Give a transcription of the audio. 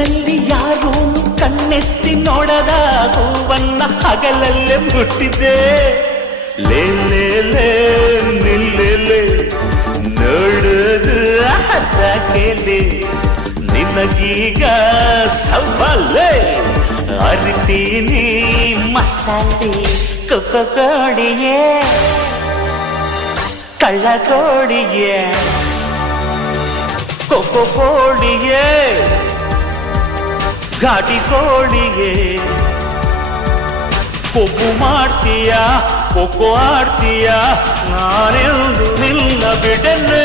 ಕನಸಲ್ಲಿ ಯಾರೂ ಕಣ್ಣೆತ್ತಿ ನೋಡದ ಹೂವನ್ನ ಹಗಲಲ್ಲೇ ಮುಟ್ಟಿದ್ದೆ. ಲೇ ಲೇ ಲೇ ನಿಲ್ಲೆ ನೋಡುದು ಹಸಕೆಲೆ ನಿನಗೀಗ ಸವಾಲೆ ಅರಿತೀನಿ ಮಸಾಲೆ ಕೊಡಿಯೇ ಕಳ್ಳ ಕೋಡಿಯೇ ಕೋಡಿಯೇ ಘಾಟಿ ಕೋಳಿಯೇ ಕೊಬ್ಬು ಮಾಡ್ತೀಯ ಕೊಕ್ಕೋ ಆಡ್ತೀಯ ನಾನೆಂದು ನಿನ್ನ ಬಿಡನೆ.